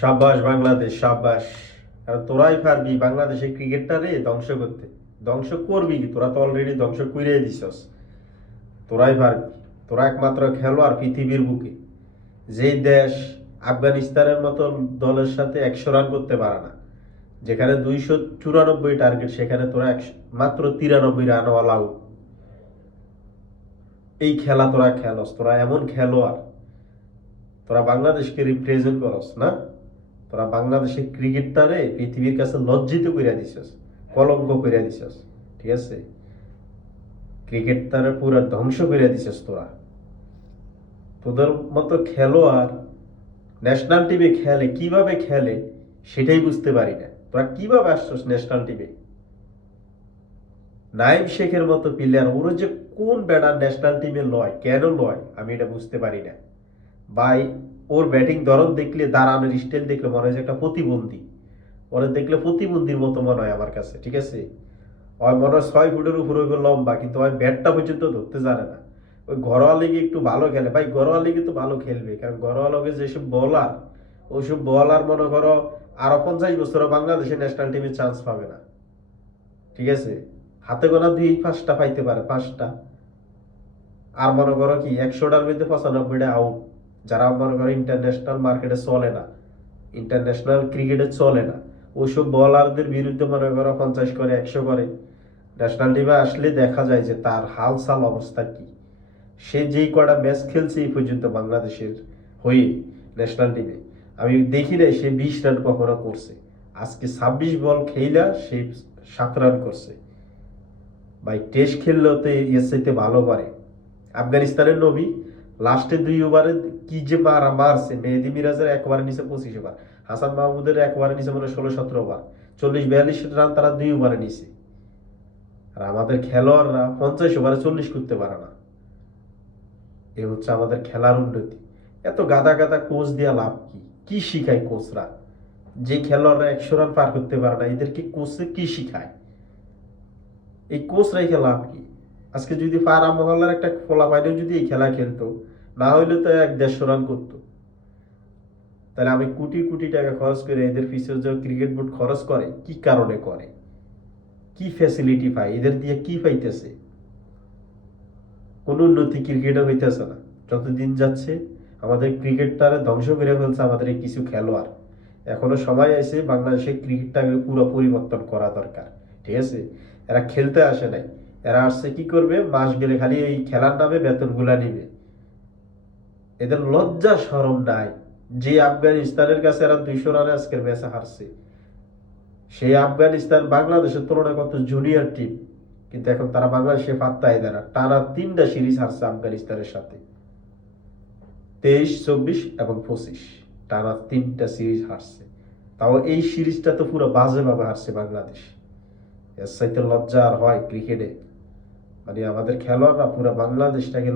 সাব্বাস বাংলাদেশ, সাব্বাস। আর তোরাই পারবি বাংলাদেশের ক্রিকেটটারে ধ্বংস করতে। ধ্বংস করবি কি? তোরা তো অলরেডি ধ্বংস করে দিছস। তোরাই পারবি। তোরা একমাত্র খেলোয়াড় পৃথিবীর বুকে। যেই দেশ আফগানিস্তানের মতো দলের সাথে একশো রান করতে পারে না, যেখানে দুইশো চুরানব্বই টার্গেট সেখানে তোরা একশো মাত্র তিরানব্বই রান অল আউট এই খেলা তোরা খেলস। তোরা এমন খেলোয়াড়। তোরা বাংলাদেশকে রিপ্রেজেন্ট করস, না? তোরা বাংলাদেশের ক্রিকেটটারে পৃথিবীর কাছে লজ্জিত কইরা দিছস কলঙ্ক কইরা দিছস ঠিক আছে? ক্রিকেটটারে পুরা ধ্বংস কইরা দিছস তোরা। তোদের মতো খেলোয়াড় ন্যাশনাল টিমে খেলে, কীভাবে খেলে সেটাই বুঝতে পারি না। তোরা কীভাবে আসছস ন্যাশনাল টিমে নাইম শেখের মতো প্লেয়ার ওর যে কোন ব্যাটার ন্যাশনাল টিমে লয়, কেন লয়, আমি এটা বুঝতে পারি না। ভাই, ওর ব্যাটিং ধরন দেখলে, দাঁড়ানোর স্টাইল দেখলে মনে হয় যে একটা প্রতিবন্ধী। ওরা দেখলে প্রতিবন্ধীর মতো মনে হয় আমার কাছে, ঠিক আছে? ওই মনে হয় ছয় ফুটের উপরে লম্বা, কিন্তু ওই ব্যাটটা পর্যন্ত ধরতে জানে না। ওই ঘরোয়া লিগে একটু ভালো খেলে। ভাই, ঘরোয়া লিগে তো ভালো খেলবে, কারণ ঘরোয়া লিগে যেসব বলার ওইসব বলার মনে করো আরও পঞ্চাশ বছর বাংলাদেশে ন্যাশনাল টিমে চান্স পাবে না। ঠিক আছে? হাতে গোনা দুই পাঁচটা পাইতে পারে, পাঁচটা। আর মনে করো কি, একশোটার মধ্যে পঁচানব্বইটা আউট যারা মনে করো ইন্টারন্যাশনাল মার্কেটে চলে না ইন্টারন্যাশনাল ক্রিকেটে চলে না, ওইসব বলারদের বিরুদ্ধে মনে করো পঞ্চাশ করে, একশো করে ন্যাশনাল টিমে আসলে দেখা যায় যে তার হাল সাল অবস্থা কি। সে যেই কটা ম্যাচ খেলছে এই পর্যন্ত বাংলাদেশের হয়ে ন্যাশনাল টিমে আমি দেখি নাই সে বিশ রান কখনো করছে। আজকে ছাব্বিশ বল খেইলা সে সাত রান করছে। ভাই টেস্ট খেললেও তো এর ভালো করে আফগানিস্তানের নবী লাস্টে দুই ওভারে কি যে মারা মারছে, মেহেদি মিরাজের একবারে নিচে পঁচিশ ওভার, হাসান মাহমুদের একবারে নিচে মানে ষোলো সতেরো ওভার, চল্লিশ বিয়াল্লিশ রান তারা দুই ওভারে নিছে। আর আমাদের খেলোয়াড়রা পঞ্চাশ ওভারে চল্লিশ করতে পারে না। এ হচ্ছে আমাদের খেলার উন্নতি। এত গাদা গাদা কোচ দিয়া লাভ কি? কি শিখায় কোচরা? যে খেলোয়াড়রা একশো রান পার করতে পারে না, এদেরকে কোচে কি শিখায়? এই কোচ রেখে লাভ কি? আজকে যদি পাড়া মহল্লার একটা ফোলা পাইলেও যদি এই খেলা খেলতো, না হইলে তো এক দেড়শো রান করতো। তাহলে আমি কোটি কোটি টাকা খরচ করে এদের পিছনে যে ক্রিকেট বোর্ড খরচ করে, কি কারণে করে? কি ফ্যাসিলিটি পায়? এদের দিয়ে কি পাইতেছে? কোনো উন্নতি ক্রিকেটে হইতেছে না। যতদিন যাচ্ছে, আমাদের ক্রিকেটটারে ধ্বংস করে ফেলছে আমাদের এই কিছু খেলোয়াড়। এখনও সবাই আছে বাংলাদেশের ক্রিকেটটাকে পুরো পরিবর্তন করা দরকার। ঠিক আছে? এরা খেলতে আসে নাই। এরা আসছে কি করবে? মাস গেলে খালি এই খেলার নামে বেতনগুলা নিবে। এদের লজ্জা সরম নাই। যে আফগানিস্তানের কাছে এরা দুইশো রানে আজকের ম্যাচে হারছে। সেই আফগানিস্তান বাংলাদেশের তুলনায় কত জুনিয়র টিম কিন্তু এখন তারা বাংলাদেশে পাত্তাই দেয় না। টানা তিনটা সিরিজ হারছে আফগানিস্তানের সাথে। তেইশ, চব্বিশ এবং পঁচিশ। টানা তিনটা সিরিজ হারছে। তাও এই সিরিজটা তো পুরো বাজেভাবে হারছে বাংলাদেশ। এর সাইতে লজ্জা আর হয় ক্রিকেটে মানে আমাদের খেলোয়াড়রা পুরো বাংলাদেশটাকে